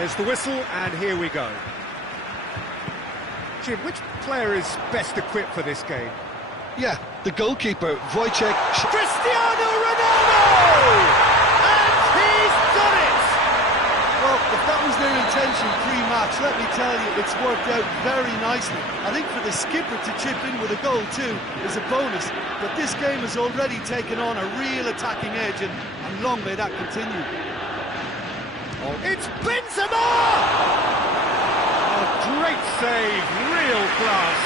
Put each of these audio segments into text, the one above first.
There's the whistle, and here we go. Jim, which player is best equipped for this game? Yeah, the goalkeeper, Wojciech... Cristiano Ronaldo! And he's done it! Well, if that was their intention pre-match, let me tell you, it's worked out very nicely. I think for the skipper to chip in with a goal too is a bonus, but this game has already taken on a real attacking edge, and long may that continue. Oh, it's Benzema! Oh, great save, real class.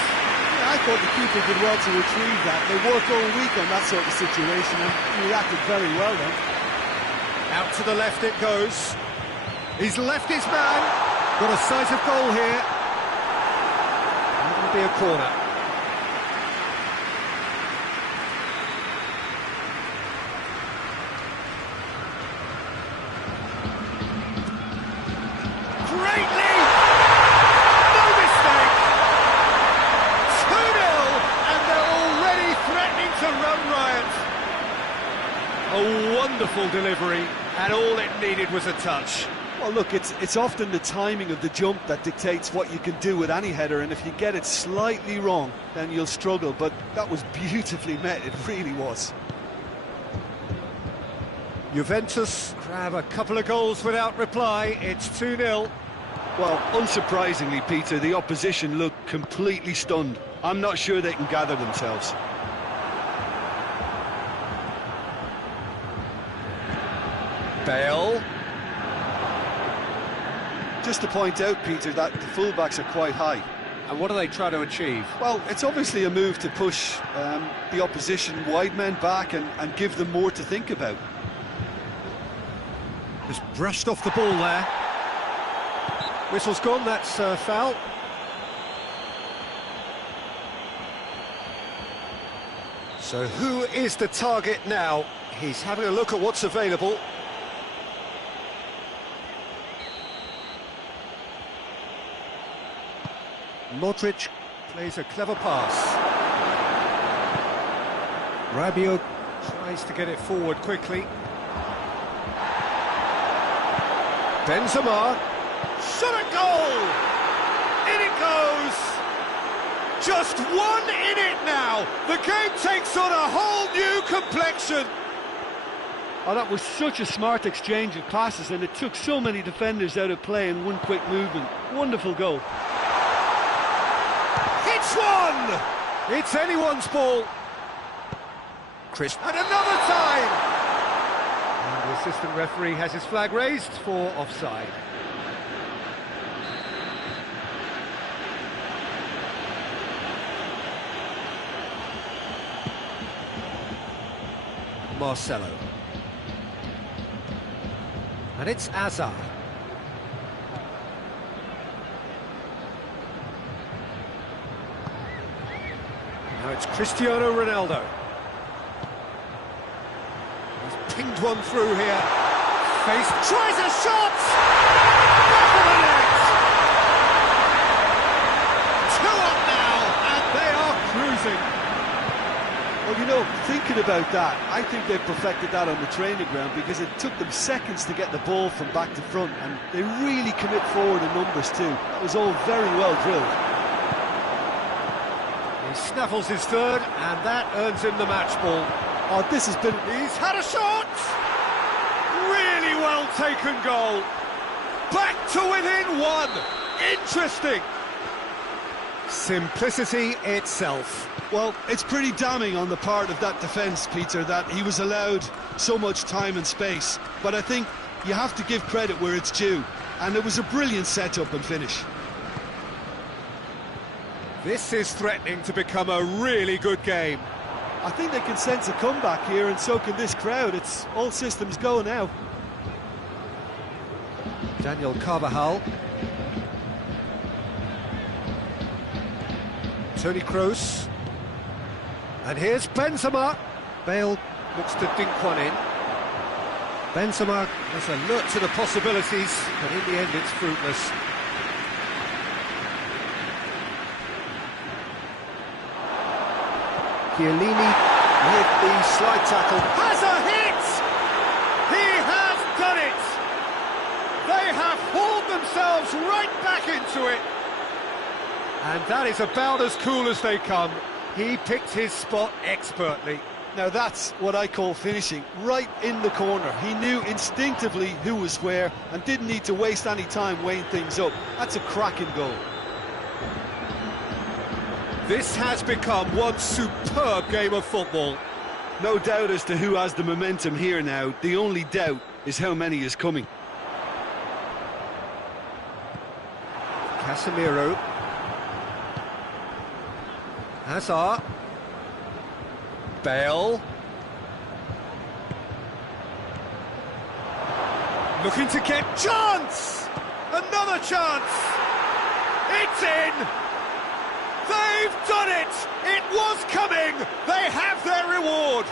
Yeah, I thought the keeper did well to retrieve that. They work all week on that sort of situation and he reacted very well then. Out to the left it goes. He's left his man. Got a sight of goal here. It'll be a corner. Greatly! No mistake! 2-0, and they're already threatening to run riot. A wonderful delivery, and all it needed was a touch. Well, look, it's often the timing of the jump that dictates what you can do with any header, and if you get it slightly wrong, then you'll struggle, but that was beautifully met, it really was. Juventus grab a couple of goals without reply. It's 2-0. Well, unsurprisingly, Peter, the opposition looked completely stunned. I'm not sure they can gather themselves. Bale. Just to point out, Peter, that the fullbacks are quite high. And what do they try to achieve? Well, it's obviously a move to push the opposition wide men back and give them more to think about. Just brushed off the ball there. Whistle's gone, that's foul. So who is the target now? He's having a look at what's available. Modric plays a clever pass. Rabiot tries to get it forward quickly. Benzema, shot a goal! In it goes! Just one in it now! The game takes on a whole new complexion! Oh, that was such a smart exchange of passes, and it took so many defenders out of play in one quick movement. Wonderful goal. It's one! It's anyone's ball. Chris, and another time! And the assistant referee has his flag raised for offside. Marcelo. And it's Azar. Now it's Cristiano Ronaldo. He's pinged one through here. Face tries a shot! Back of the net! 2 up now, and they are cruising. Well, you know, thinking about that, I think they perfected that on the training ground because it took them seconds to get the ball from back to front, and they really commit forward in numbers too. That was all very well drilled. He snaffles his third, and that earns him the match ball. Oh, this has been... He's had a shot! Really well taken goal. Back to within 1. Interesting. Simplicity itself. Well, it's pretty damning on the part of that defence, Peter, that he was allowed so much time and space. But I think you have to give credit where it's due, and it was a brilliant setup and finish. This is threatening to become a really good game. I think they can sense a comeback here, and so can this crowd. It's all systems go now. Daniel Carvajal. Toni Kroos. And here's Benzema. Bale looks to dink one in. Benzema is alert to the possibilities, but in the end it's fruitless. Chiellini with the slide tackle. Has a hit! He has done it! They have hauled the themselves right back into it. And that is about as cool as they come. He picked his spot expertly. Now that's what I call finishing, right in the corner. He knew instinctively who was where and didn't need to waste any time weighing things up. That's a cracking goal. This has become one superb game of football. No doubt as to who has the momentum here now. The only doubt is how many is coming. Casemiro. Hazard. Bale. Looking to get chance! Another chance! It's in! They've done it! It was coming! They have their reward!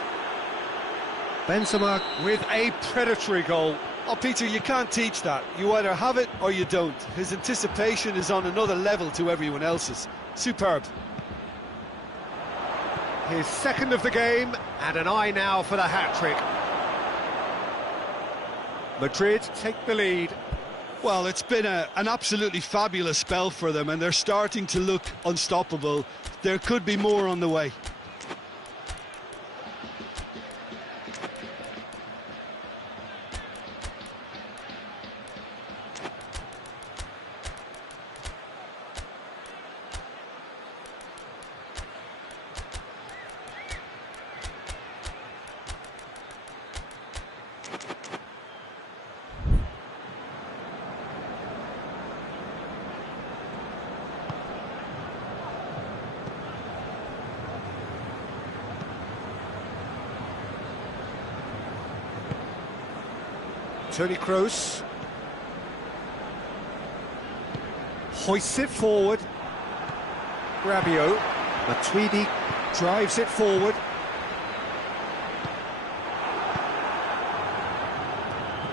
Benzema with a predatory goal. Oh, Peter, you can't teach that. You either have it or you don't. His anticipation is on another level to everyone else's. Superb. His second of the game, and an eye now for the hat-trick. Madrid take the lead. Well, it's been an absolutely fabulous spell for them, and they're starting to look unstoppable. There could be more on the way. Toni Kroos hoists it forward. Rabiot. Matuidi drives it forward.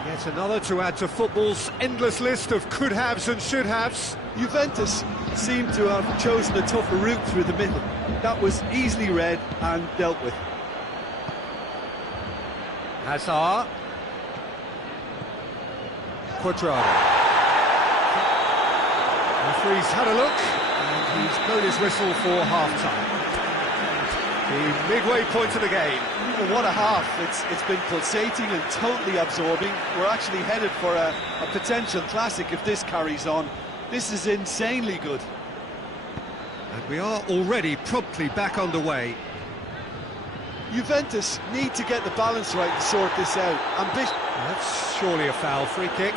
Yet another to add to football's endless list of could-haves and should-haves. Juventus seem to have chosen a tougher route through the middle. That was easily read and dealt with. Hazard. Quadrado. Referee's had a look, and he's blown his whistle for half-time. The midway point of the game. Well, what a half. It's been pulsating and totally absorbing. We're actually headed for a potential classic if this carries on. This is insanely good. And we are already promptly back underway. Juventus need to get the balance right to sort this out. That's surely a foul. Free kick.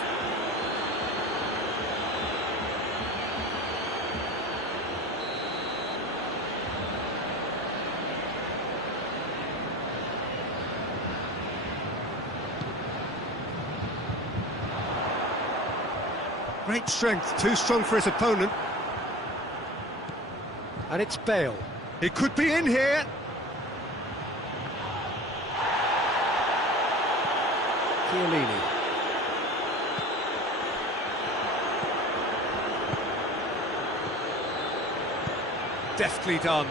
Great strength, too strong for his opponent. And it's Bale. It could be in here. Chiellini. Deftly done.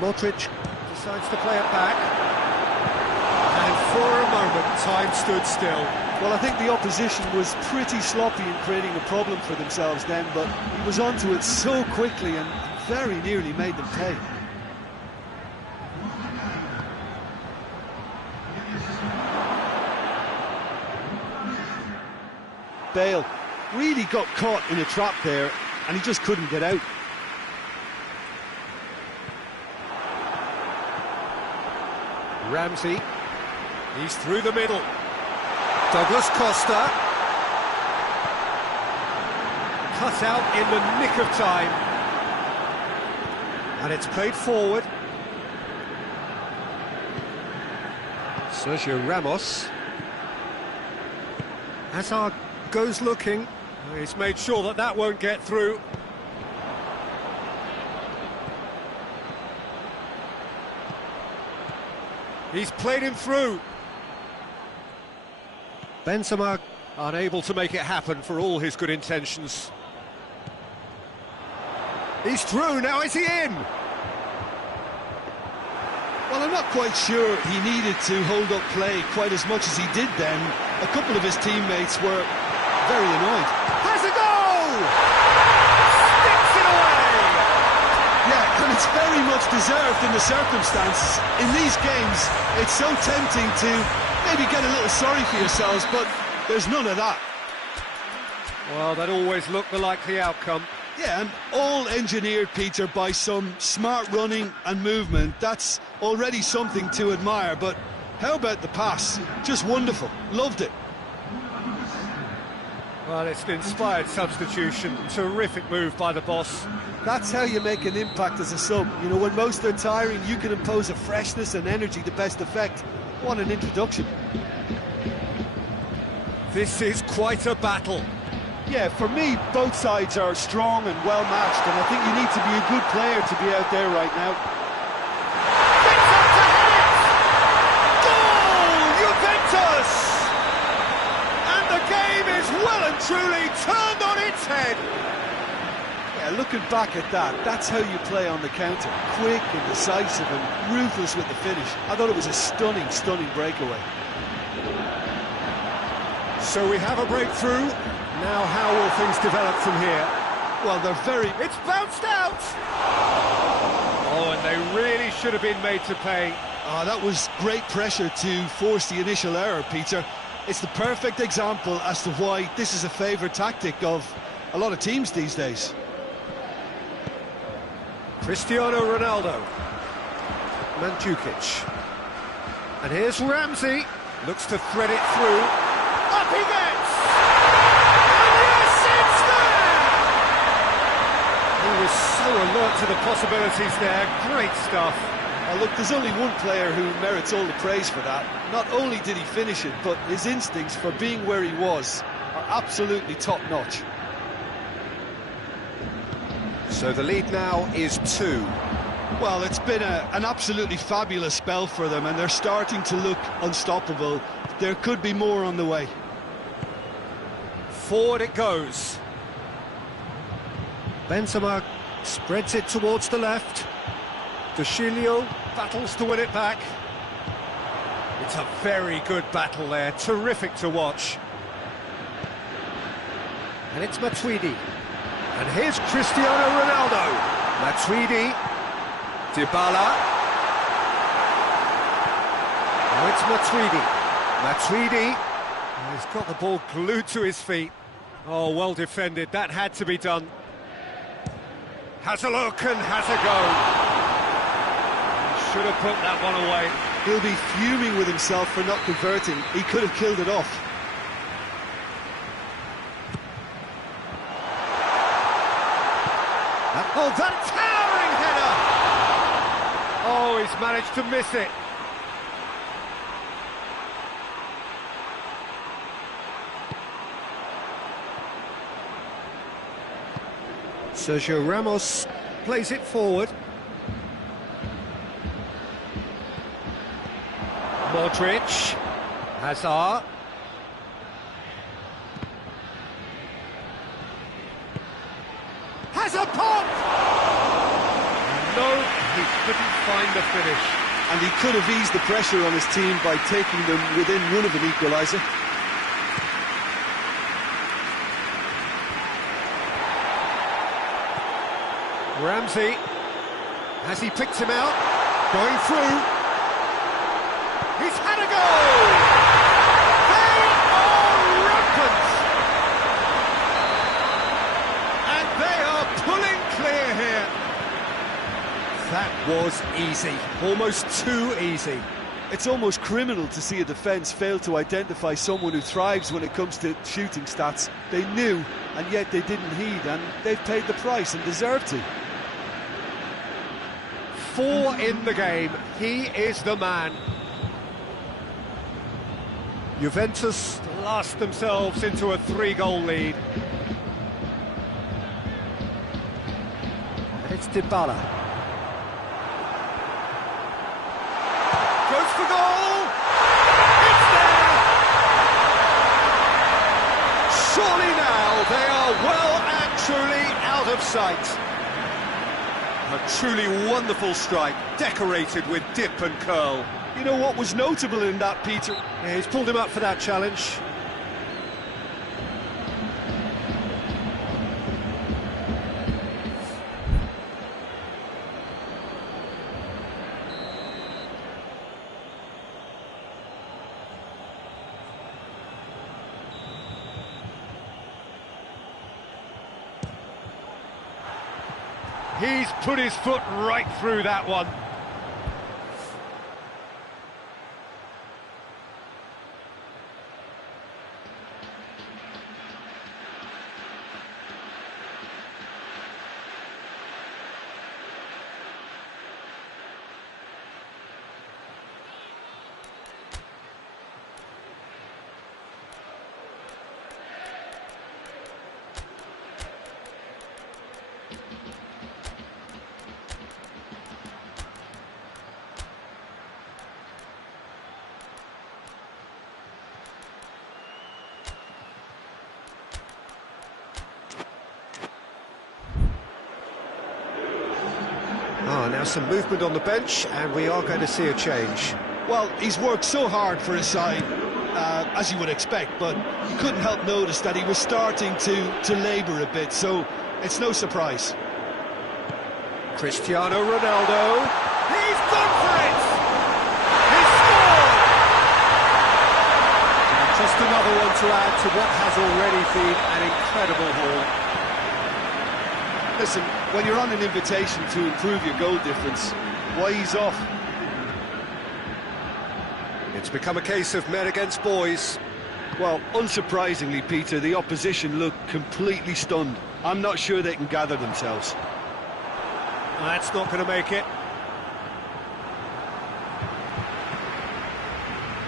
Modric decides to play it back. And for a moment, time stood still. Well, I think the opposition was pretty sloppy in creating a problem for themselves then, but he was onto it so quickly and very nearly made them pay. Bale really got caught in a trap there, and he just couldn't get out. Ramsey, he's through the middle. Douglas Costa. Cut out in the nick of time. And it's played forward. Sergio Ramos. Hazard goes looking. He's made sure that that won't get through. He's played him through. Benzema unable to make it happen for all his good intentions. He's through, now is he in? Well, I'm not quite sure he needed to hold up play quite as much as he did then. A couple of his teammates were very annoyed. Has a goal! Sticks it away! Yeah, and it's very much deserved in the circumstances. In these games, it's so tempting to maybe get a little sorry for yourselves, but there's none of that. Well, that always looked the likely outcome. Yeah, and all engineered, Peter, by some smart running and movement. That's already something to admire, but how about the pass? Just wonderful. Loved it. Well, it's an inspired substitution. Terrific move by the boss. That's how you make an impact as a sub. You know, when most are tiring, you can impose a freshness and energy to best effect. What an introduction. This is quite a battle. Yeah, for me, both sides are strong and well matched, and I think you need to be a good player to be out there right now. Gets up to head it! Goal! Juventus! And the game is well and truly turned on its head. Yeah, looking back at that, that's how you play on the counter. Quick and decisive and ruthless with the finish. I thought it was a stunning, stunning breakaway. So we have a breakthrough. Now how will things develop from here? Well, they're very... It's bounced out! Oh, and they really should have been made to pay. Oh, that was great pressure to force the initial error, Peter. It's the perfect example as to why this is a favourite tactic of a lot of teams these days. Cristiano Ronaldo. Mandzukic. And here's Ramsey. Looks to thread it through. Up he gets! And yes, it's there! He was so alert to the possibilities there. Great stuff. Look, there's only one player who merits all the praise for that. Not only did he finish it, but his instincts for being where he was are absolutely top-notch. So the lead now is 2. Well, it's been an absolutely fabulous spell for them, and they're starting to look unstoppable. There could be more on the way. Forward it goes. Benzema spreads it towards the left. De Chilio battles to win it back. It's a very good battle there, terrific to watch. And it's Matuidi. And here's Cristiano Ronaldo. Matuidi. Dybala. Now it's Matuidi. Matuidi. He's got the ball glued to his feet. Oh, well defended. That had to be done. Has a look and has a go. Should have put that one away. He'll be fuming with himself for not converting. He could have killed it off. Oh, that towering header! Oh, he's managed to miss it. Sergio Ramos plays it forward. Modric, Hazard. Has a pop! No, he couldn't find the finish. And he could have eased the pressure on his team by taking them within one of an equaliser. Ramsey, has he picked him out? Going through. He's had a goal! They are rampant! And they are pulling clear here. That was easy, almost too easy. It's almost criminal to see a defence fail to identify someone who thrives when it comes to shooting stats. They knew, and yet they didn't heed, and they've paid the price and deserve to. 4 in the game, he is the man. Juventus last themselves into a 3-goal lead. It's Dybala. Goes for goal! It's there! Surely now they are well and truly out of sight. A truly wonderful strike, decorated with dip and curl. You know what was notable in that, Peter? Yeah, he's pulled him up for that challenge. He's put his foot right through that one. Now some movement on the bench, and we are going to see a change. Well, he's worked so hard for his side, as you would expect, but you couldn't help notice that he was starting to labour a bit, so it's no surprise. Cristiano Ronaldo, he's gone for it! He's scored! And just another one to add to what has already been an incredible haul. Listen, when you're on an invitation to improve your goal difference, why ease off? It's become a case of men against boys. Well, unsurprisingly, Peter, the opposition look completely stunned. I'm not sure they can gather themselves. That's not going to make it.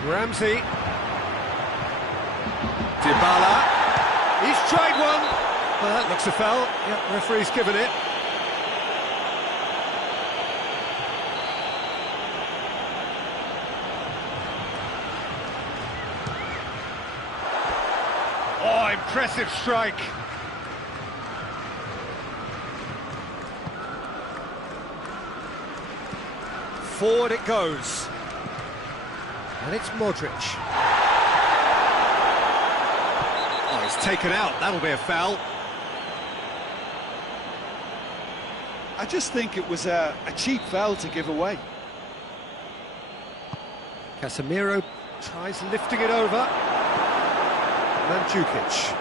Ramsey. Dybala. He's tried one. Well, that looks a foul. Yep, referee's given it. Oh, impressive strike. Forward it goes. And it's Modric. Oh, he's taken out. That'll be a foul. I just think it was a cheap foul to give away. Casemiro tries lifting it over. Mandzukic.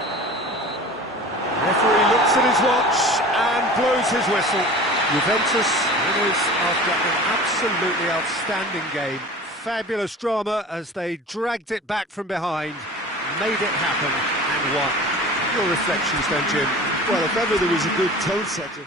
Referee looks at his watch and blows his whistle. Juventus winners after an absolutely outstanding game. Fabulous drama as they dragged it back from behind, made it happen and won. Your reflections then, Jim? Well, if ever there was a good tone setter.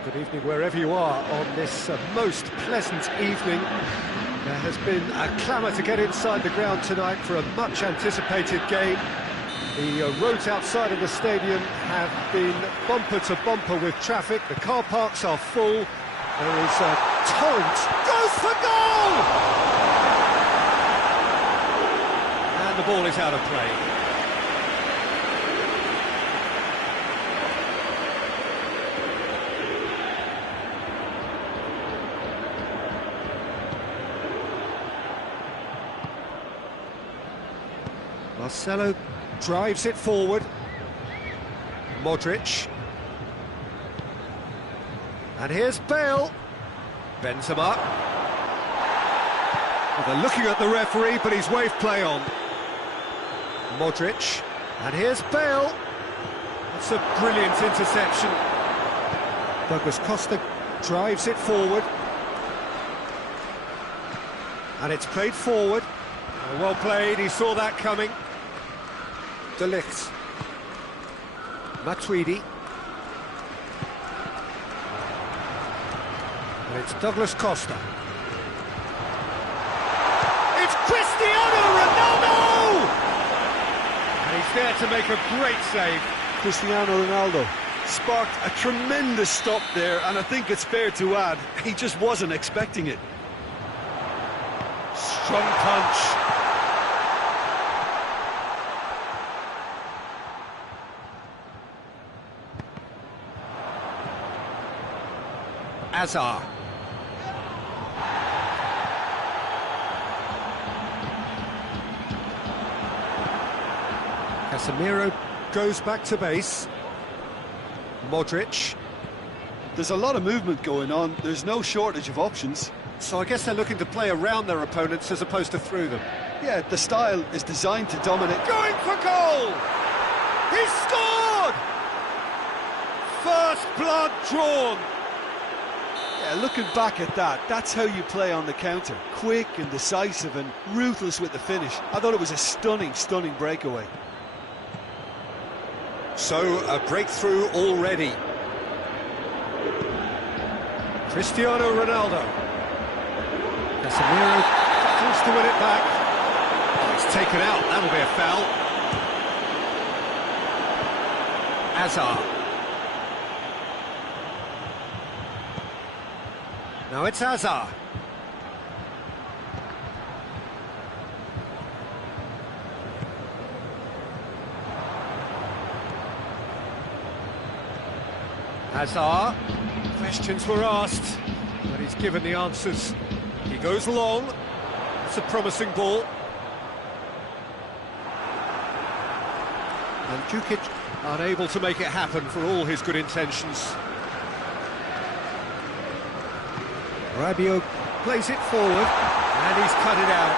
Well, good evening wherever you are on this most pleasant evening. There has been a clamour to get inside the ground tonight for a much anticipated game. The roads outside of the stadium have been bumper to bumper with traffic. The car parks are full. There is a torrent. Goes for goal! And the ball is out of play. Marcelo drives it forward. Modric. And here's Bale. Benzema. Well, they're looking at the referee, but he's waved play on. Modric. And here's Bale. That's a brilliant interception. Douglas Costa drives it forward. And it's played forward. Well played, he saw that coming. De Ligt. Matuidi. And it's Douglas Costa. It's Cristiano Ronaldo! And he's there to make a great save. Cristiano Ronaldo sparked a tremendous stop there, and I think it's fair to add, he just wasn't expecting it. Strong punch. Hazard. Casemiro goes back to base. Modric. There's a lot of movement going on, there's no shortage of options. So I guess they're looking to play around their opponents as opposed to through them. Yeah, the style is designed to dominate. Going for goal! He scored! First blood drawn. Yeah, looking back at that, that's how you play on the counter. Quick and decisive and ruthless with the finish. I thought it was a stunning, stunning breakaway. So, a breakthrough already. Cristiano Ronaldo. Casemiro tries to win it back. Oh, it's taken out, that'll be a foul. Hazard. Now it's Hazard. Hazard. Questions were asked, but he's given the answers. He goes long. It's a promising ball. And Djukic unable to make it happen for all his good intentions. Rabiot plays it forward, and he's cut it out.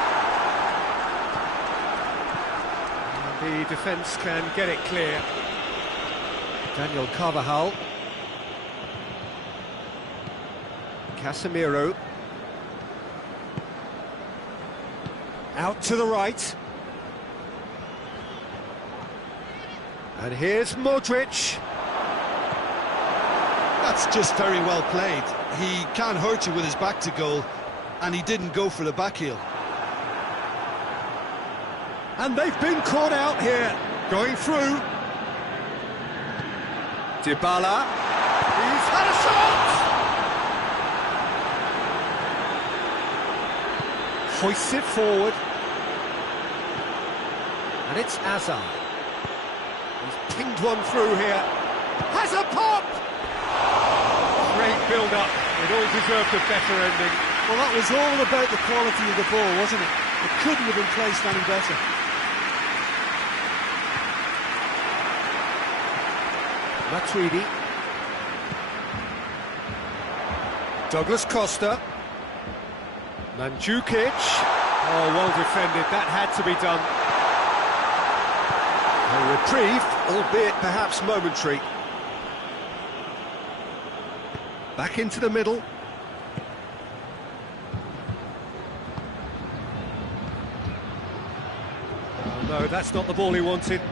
And the defence can get it clear. Daniel Carvajal. Casemiro. Out to the right. And here's Modric. That's just very well played. He can't hurt you with his back to goal, and he didn't go for the back heel. And they've been caught out here, going through. Dybala. He's had a shot! Hoists it forward. And it's Hazard. He's pinged one through here. Has a pop! Great build-up. It all deserved a better ending. Well, that was all about the quality of the ball, wasn't it? It couldn't have been placed any better. Matuidi. Douglas Costa. Mandzukic. Oh, well defended. That had to be done. A reprieve, albeit perhaps momentary. Back into the middle. Oh, no, that's not the ball he wanted.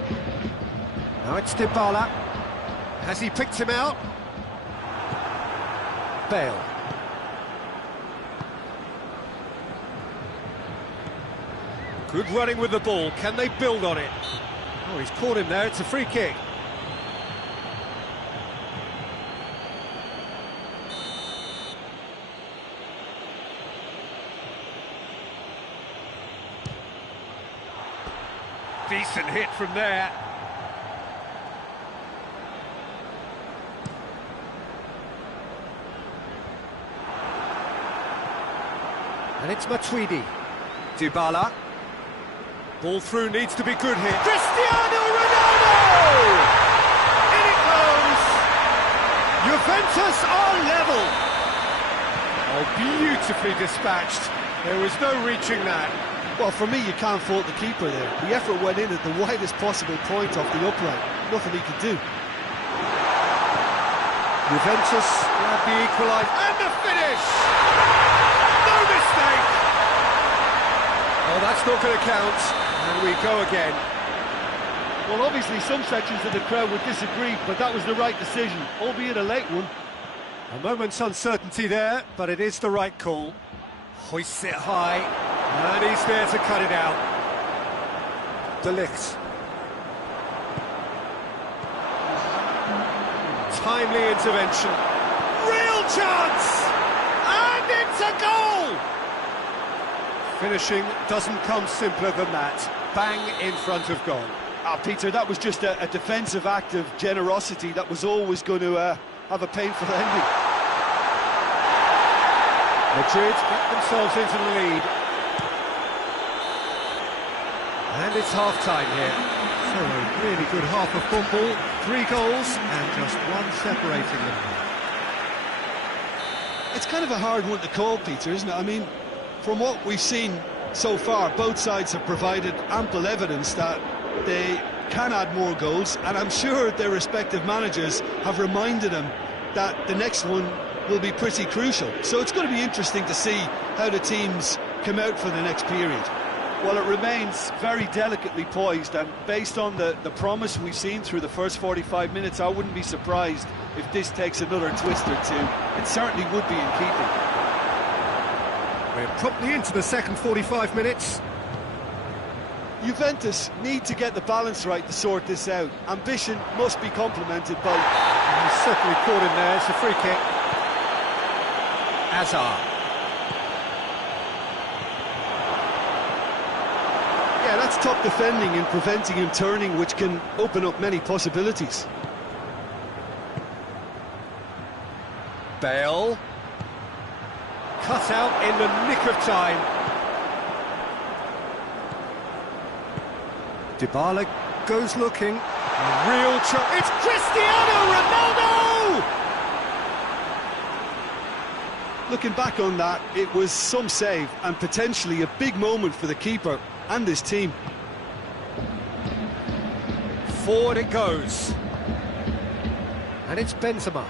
Now it's Dybala. Has he picked him out? Bale. Good running with the ball. Can they build on it? Oh, he's caught him there. It's a free kick. Decent hit from there. And it's Matuidi. Dybala. Ball through needs to be good here. Cristiano Ronaldo! In it goes! Juventus are level! Oh, beautifully dispatched. There was no reaching that. Well, for me, you can't fault the keeper there. The effort went in at the widest possible point off the upright. Nothing he could do. Juventus grab the equaliser. And the finish! No mistake! Oh, that's not going to count. And we go again. Well, obviously some sections of the crowd would disagree, but that was the right decision, albeit a late one. A moment's uncertainty there, but it is the right call. Hoists it high, and he's there to cut it out. De Ligt. Timely intervention. Real chance! And it's a goal! Finishing doesn't come simpler than that. Bang in front of goal. Peter, that was just a defensive act of generosity that was always going to have a painful ending. Madrid get themselves into the lead. And it's half-time here. So a really good half of football. 3 goals and just one separating them. It's kind of a hard one to call, Peter, isn't it? I mean, from what we've seen so far, both sides have provided ample evidence that they can add more goals, and I'm sure their respective managers have reminded them that the next one will be pretty crucial. So it's going to be interesting to see how the teams come out for the next period. Well, it remains very delicately poised, and based on the promise we've seen through the first 45 minutes, I wouldn't be surprised if this takes another twist or two. It certainly would be in keeping. We're promptly into the second 45 minutes. Juventus need to get the balance right to sort this out. Ambition must be complemented by... He's certainly caught him there. It's a free kick. Hazard. Yeah, that's top defending and preventing him turning, which can open up many possibilities. Bale. Cut out in the nick of time. Dybala goes looking. A real chance. It's Cristiano Ronaldo! Looking back on that, it was some save and potentially a big moment for the keeper and his team. Forward it goes. And it's Benzema.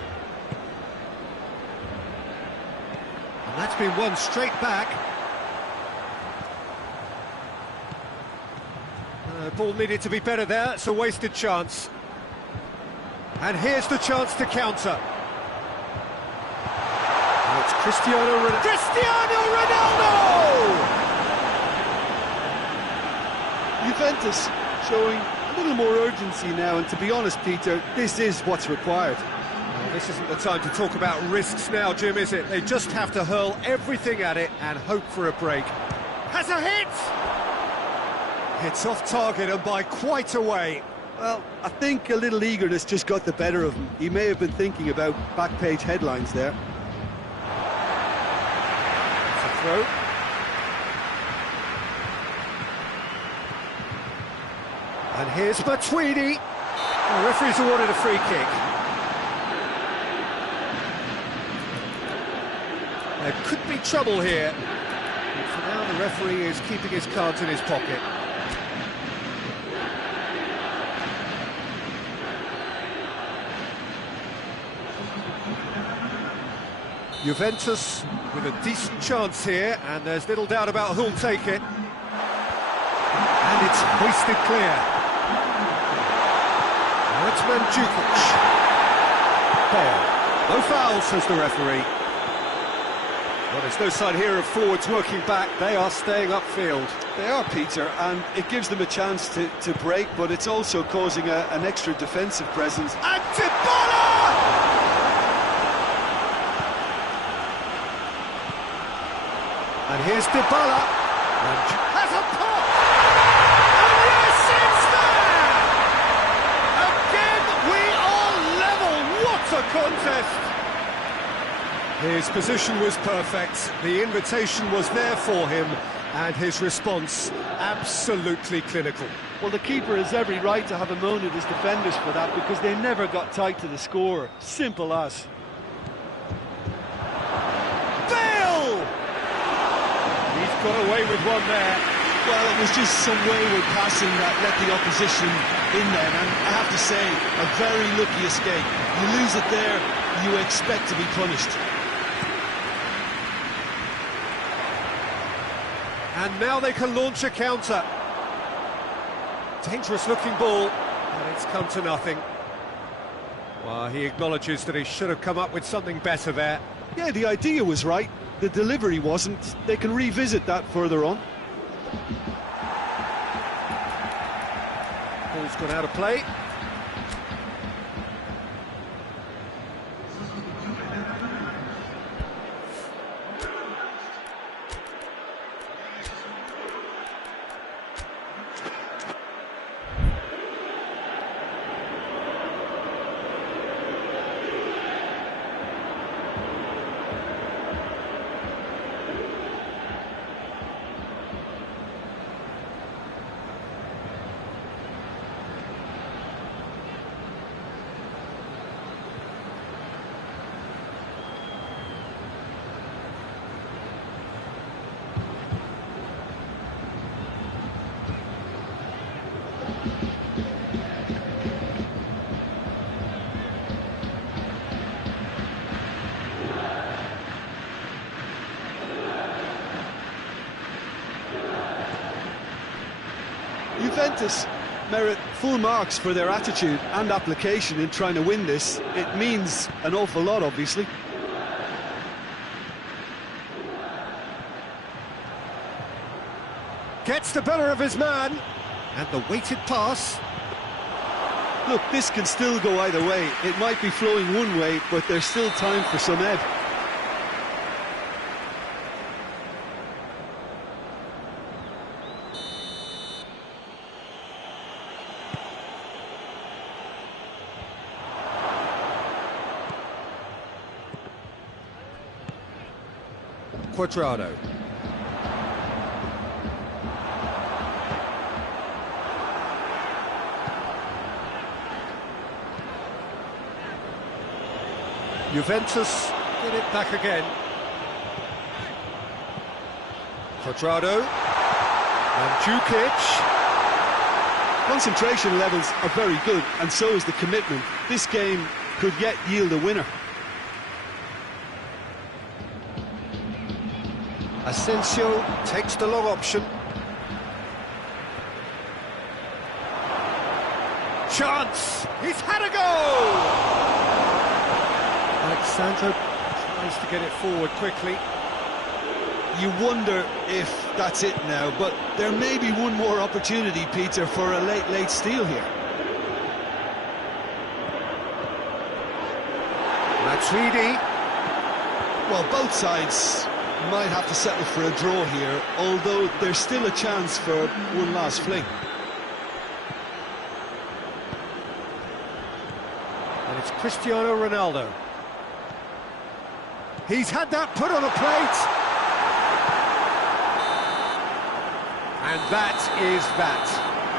And that's been won straight back. The ball needed to be better there. It's a wasted chance. And here's the chance to counter. And it's Cristiano Ronaldo. Cristiano Ronaldo! Juventus showing a little more urgency now, and to be honest, Peter, this is what's required. Well, this isn't the time to talk about risks now, Jim, is it? They just have to hurl everything at it and hope for a break. Has a hit! It's off target and by quite a way. Well, I think a little eagerness just got the better of him. He may have been thinking about back-page headlines there. It's a throw. And here's Matuidi. The referee's awarded a free kick. There could be trouble here. But for now, the referee is keeping his cards in his pocket. Juventus with a decent chance here, and there's little doubt about who'll take it. And it's hoisted clear. Now it's Mandzukic. Bale. No foul, says the referee. Well, there's no sign here of forwards working back. They are staying upfield. They are, Peter, and it gives them a chance to break, but it's also causing an extra defensive presence. And Dybala! And here's Dybala. And has a pop! And yes, it's there! Again, we are level. What a contest! His position was perfect, the invitation was there for him, and his response absolutely clinical. Well, the keeper has every right to have a moan at his defenders for that, because they never got tight to the score. Simple as. Bale! He's got away with one there. Well, it was just some wayward passing that let the opposition in there, and I have to say, a very lucky escape. You lose it there, you expect to be punished. And now they can launch a counter. Dangerous looking ball, and it's come to nothing. Well, he acknowledges that he should have come up with something better there. Yeah, the idea was right, the delivery wasn't. They can revisit that further on. Ball's gone out of play. Juventus merit full marks for their attitude and application in trying to win this. It means an awful lot, obviously. Gets the better of his man, and the weighted pass. Look, this can still go either way. It might be flowing one way, but there's still time for some ebb. Quadrado. Juventus get it back again. Quadrado. Mandzukic. Concentration levels are very good, and so is the commitment. This game could yet yield a winner. Asensio takes the long option. Chance! He's had a go! Alexandro tries to get it forward quickly. You wonder if that's it now, but there may be one more opportunity, Peter, for a late steal here. Matuidi. Well, both sides might have to settle for a draw here, although there's still a chance for one last fling. And it's Cristiano Ronaldo. He's had that put on a plate. And that is that.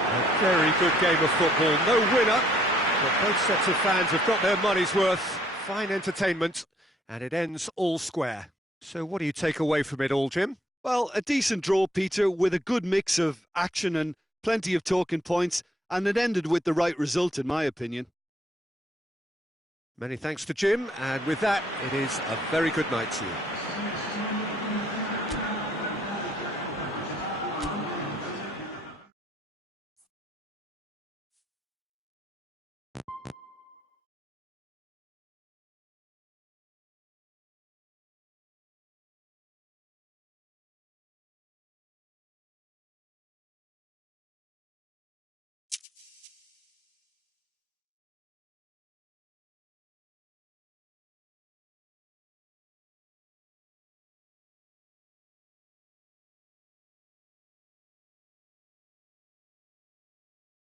A very good game of football. No winner, but both sets of fans have got their money's worth. Fine entertainment, and it ends all square. So what do you take away from it all, Jim? Well, a decent draw, Peter, with a good mix of action and plenty of talking points, and it ended with the right result, in my opinion. Many thanks to Jim, and with that, it is a very good night to you.